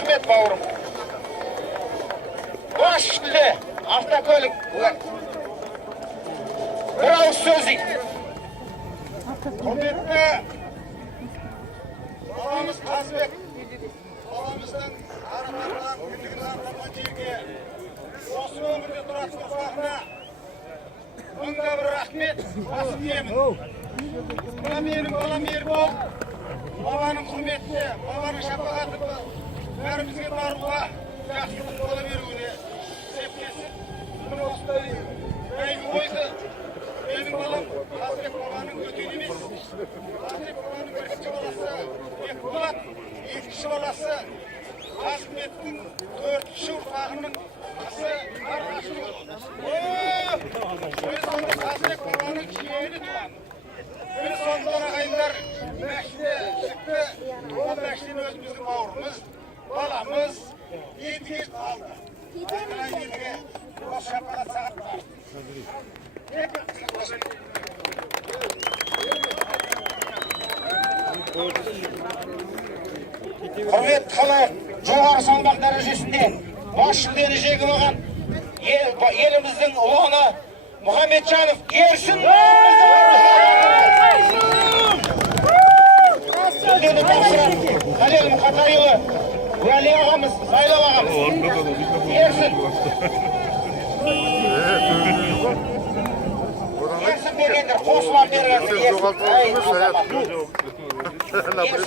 Rahmet bavrum. Başlı avtokolik. Bir ağız sözü. Hürmetli babamız Kazbek. Babamızdan aralarından, günlüğünden tapkan yerge. Осы ömürde durak ұрпағына мыңда бір рахмет басып деймін. Мына менің балам Ербол, бабаның құрметіне, бабаның шапағаты бәрімізге баруға, жақсылық бола беруіне септесіп, міне осындай бәйгі ойды менің балам Қазбек бабаның өтен емес. Қазбек бабаның бірінші баласы Бекболат, екінші баласы Қазбектің төртінші ұрпағының қызы Арғашы болды. Біз сонда Қазбек бабаның киелі туған. Біз сонда ағайындар мәшіне шықты. Ол мәшінен өзіміздің бауырымыз, баламыз едіге қалды. Айнала едіге осы шапағат сағат бар. Құрмет халайық жоғары салмақ дәрежесінде бас жүлдені жеңіп алған еліміздің ұланы Мұхамеджанов Ерсін жүлдені тапсырған Халел Мұқатайұлы Уәли ағамыз, Сайлау ағамыз Ерсін Ерсін бергендер қосылан берген Ерсін